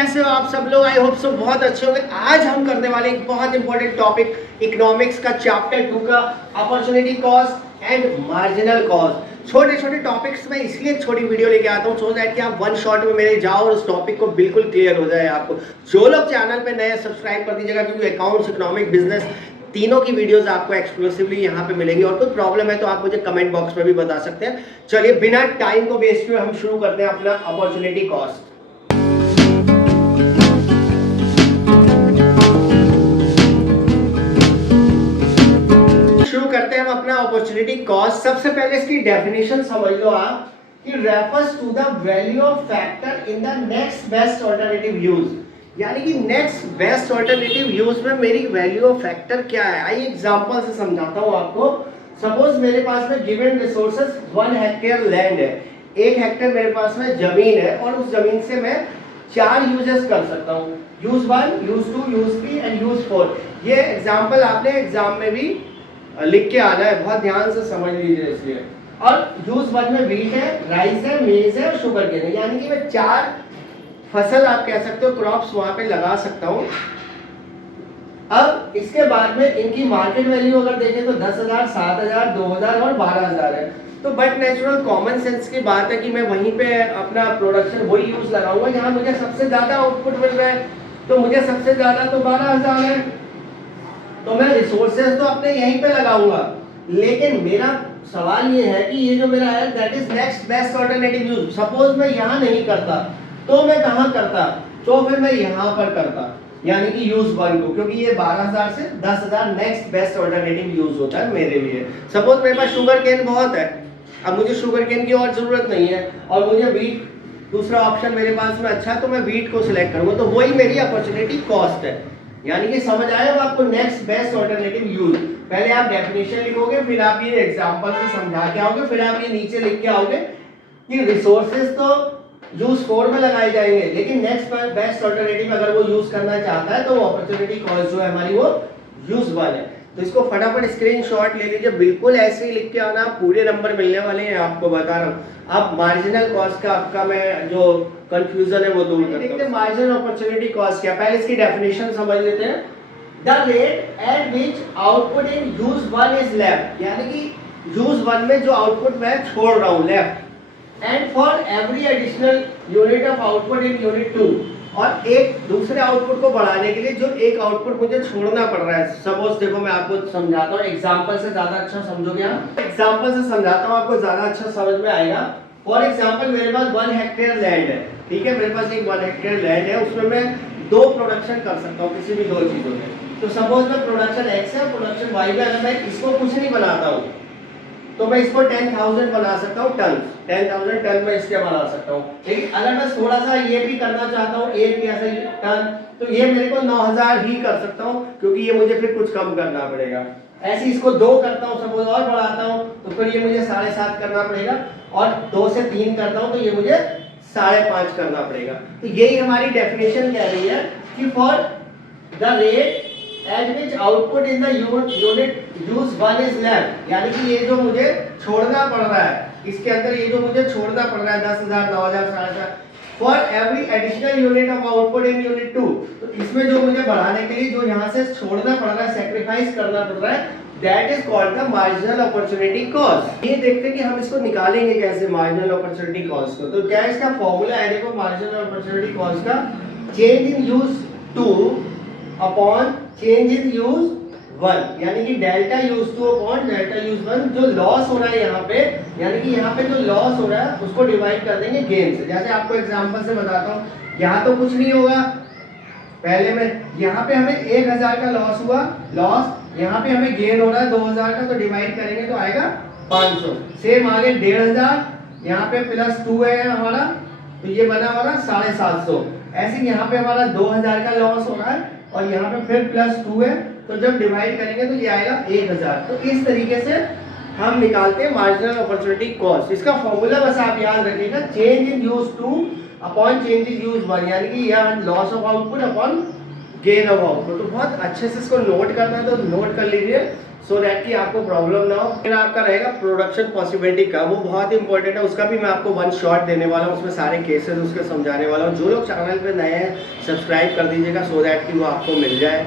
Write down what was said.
कैसे हो आप सब लोग? आई होप सो बहुत अच्छे होंगे। आज हम करने वाले एक बहुत इंपॉर्टेंट टॉपिक इकोनॉमिक्स का चैप्टर 2 का opportunity cost and marginal cost. छोटे छोटे टॉपिक्स में इसलिए एक छोटी वीडियो लेके आता हूँ सो दैट कि आप वन शॉट में मेरे जाओ और उस टॉपिक को बिल्कुल क्लियर हो जाए। आपको जो लोग चैनल पे नए सब्सक्राइब कर दीजिएगा, क्योंकि अकाउंट्स, इकोनॉमिक, बिजनेस तीनों की वीडियोस आपको एक्सक्लूसिवली यहाँ पे मिलेगी। और कोई प्रॉब्लम है तो आप मुझे कमेंट बॉक्स में भी बता सकते हैं। चलिए बिना टाइम को वेस्ट किए हम शुरू करते हैं अपना अपॉर्चुनिटी कॉस्ट। शुरू करते हैं हम अपना अपॉर्चुनिटी कॉस्ट। सबसे पहले इसकी डेफिनेशन समझ लो आप कि refers to the value of factor in the next best alternative use. यानी कि नेक्स्ट बेस्ट ऑल्टरनेटिव यूज में मेरी वैल्यू ऑफ फैक्टर क्या है। आइए एग्जांपल से समझाता हूं आपको। सपोज मेरे पास में गिवन रिसोर्सेज 1 हेक्टेयर लैंड है, 1 हेक्टेयर मेरे पास में जमीन है और उस जमीन से मैं 4 यूजेस कर सकता हूं। Use 1, use 2, use 3 and use 4। ये एग्जांपल आपने एग्जाम में भी लिख के आना है, बहुत ध्यान से समझ लीजिए इसलिए। और यूज 1 में व्हीट है, राइस है, मेज है और शुगर केन है। यानी कि मैं 4 फसल आप कह सकते हो क्रॉप्स वहां पे लगा सकता हूं। अब इसके बाद में इनकी मार्केट वैल्यू अगर देखें तो 10,000, 7,000, 2,000 और 12,000 है। तो बट नेचुरल कॉमन सेंस की बात है कि मैं वहीं पे अपना प्रोडक्शन वही यूज लगाऊंगा जहां मुझे सबसे ज्यादा आउटपुट मिल रहा है। तो मुझे सबसे ज्यादा तो 12,000 है, तो मैं रिसोर्सेज तो अपने यहीं पे लगाऊंगा। लेकिन मेरा सवाल ये है कि ये जो मेरा है that is next best alternative use. Suppose मैं यहाँ नहीं करता तो मैं कहाँ करता? तो फिर मैं यहाँ पर करता, यानी कि यूज 1 को, क्योंकि ये 12,000 से 10,000 नेक्स्ट बेस्ट ऑल्टरनेटिव यूज होता है मेरे लिए। सपोज मेरे पास शुगर केन बहुत है, अब मुझे शुगर केन की और जरूरत नहीं है और मुझे व्हीट दूसरा ऑप्शन मेरे पास में अच्छा है, तो मैं व्हीट को सिलेक्ट करूंगा। तो वही मेरी अपॉर्चुनिटी कॉस्ट है। यानी कि समझ आया अब आपको नेक्स्ट बेस्ट ऑल्टरनेटिव यूज। पहले आप डेफिनेशन लिखोगे, फिर आप ये एग्जांपल से समझा के आओगे, फिर आप ये नीचे लिख के आओगे कि रिसोर्सेज तो यूज 4 में लगाए जाएंगे, लेकिन नेक्स्ट बेस्ट ऑल्टरनेटिव अगर वो यूज करना चाहता है तो वो अपॉर्चुनिटी कॉस्ट जो है हमारी वो यूज 1 है। तो इसको फटाफट स्क्रीनशॉट ले लीजिए, बिल्कुल ऐसे ही लिख के आना, पूरे नंबर मिलने वाले हैं आपको बता रहा हूँ। अब मार्जिनल कॉस्ट का आपका मैं जो कंफ्यूजन है वो दूर करते हैं। मार्जिनल अपॉर्चुनिटी कॉस्ट क्या, पहले इसकी डेफिनेशन समझ लेते हैं। The rate at which output in use 1 is left, यानी कि यूज 1 में जो आउटपुट मैं छोड़ रहा हूँ left, and for every additional unit of output in unit 2, और एक दूसरे आउटपुट को बढ़ाने के लिए जो एक आउटपुट मुझे छोड़ना पड़ रहा है। सपोज देखो मैं आपको समझाता हूँ, एग्जांपल से ज्यादा अच्छा समझोगे आप। एग्जांपल से समझाता हूँ, आपको ज्यादा अच्छा समझ में आएगा। फॉर एग्जांपल मेरे पास 1 हेक्टेयर लैंड है, ठीक है, मेरे पास एक 1 हेक्टेयर लैंड है, उसमें मैं 2 प्रोडक्शन कर सकता हूँ किसी भी 2 चीजों में। तो सपोज मैं प्रोडक्शन X है, प्रोडक्शन Y में, अगर मैं इसको कुछ नहीं बनाता हूँ तो मैं इसको 10,000 बना सकता हूँ टन, 10,000 टन में इसके बना सकता हूँ। लेकिन अगर मैं थोड़ा सा ये भी करना चाहता हूँ, एक ऐसे टन, तो ये मेरे को 9,000 ही कर सकता हूँ, क्योंकि ये मुझे फिर कुछ कम करना पड़ेगा। ऐसे इसको 2 करता हूँ सपोज और बढ़ाता हूँ तो फिर ये मुझे 7.5 करना पड़ेगा, और 2 से 3 करता हूँ तो ये मुझे 5.5 करना पड़ेगा। तो यही हमारी डेफिनेशन कह रही है कि for the rate at which output in the unit use 1 is left, यानी कि ये जो मुझे छोड़ना पड़ रहा है, इसके अंदर ये जो मुझे छोड़ना पड़ रहा है 10,000, 9,000, 7,500, for every additional unit of output in unit 2, तो इसमें जो मुझे बढ़ाने के लिए जो यहाँ से छोड़ना पड़ रहा है, सेक्रीफाइस करना पड़ रहा है, that is called the marginal opportunity cost. ये देखते हैं कि हम इसको निकालेंगे कैसे मार्जिनल अपॉर्चुनिटी कॉस्ट को। तो क्या इसका फॉर्मूला है, देखो मार्जिनल अपॉर्चुनिटी कॉस्ट का, change in use 2 upon change in use 1, यानी कि delta use 2 upon delta use 1। जो लॉस हो रहा है यहाँ पे, यानी कि यहाँ पे जो लॉस हो रहा है उसको डिवाइड कर देंगे गेन से। जैसे आपको एग्जांपल से बताता हूँ, यहाँ तो कुछ नहीं होगा, पहले में यहाँ पे हमें 1,000 का लॉस हुआ, लॉस, यहाँ पे हमें गेन हो रहा है 2,000 का, तो डिवाइड करेंगे तो आएगा 500। सेम आगे 1,500, यहाँ पे प्लस 2 है हमारा, तो ये बना हमारा 750। ऐसे यहाँ पे हमारा 2,000 का लॉस हो रहा है और यहाँ पे फिर प्लस 2 है, तो जब डिवाइड करेंगे तो ये आएगा 1,000। तो इस तरीके से हम निकालते हैं मार्जिनल अपॉर्चुनिटी कॉस्ट। इसका फॉर्मूला बस आप याद रखिएगा, change in use 2 upon change in use 1, यानी कि यह loss of output upon gain of output. तो बहुत अच्छे से इसको नोट करना है, तो नोट कर लीजिए। सो दैट कि आपको प्रॉब्लम ना हो। फिर आपका रहेगा प्रोडक्शन पॉसिबिलिटी का, वो बहुत इंपॉर्टेंट है, उसका भी मैं आपको वन शॉट देने वाला हूँ, उसमें सारे केसेस उसके समझाने वाला हूँ। जो लोग चैनल पे नए हैं सब्सक्राइब कर दीजिएगा सो दैट कि वो आपको मिल जाए।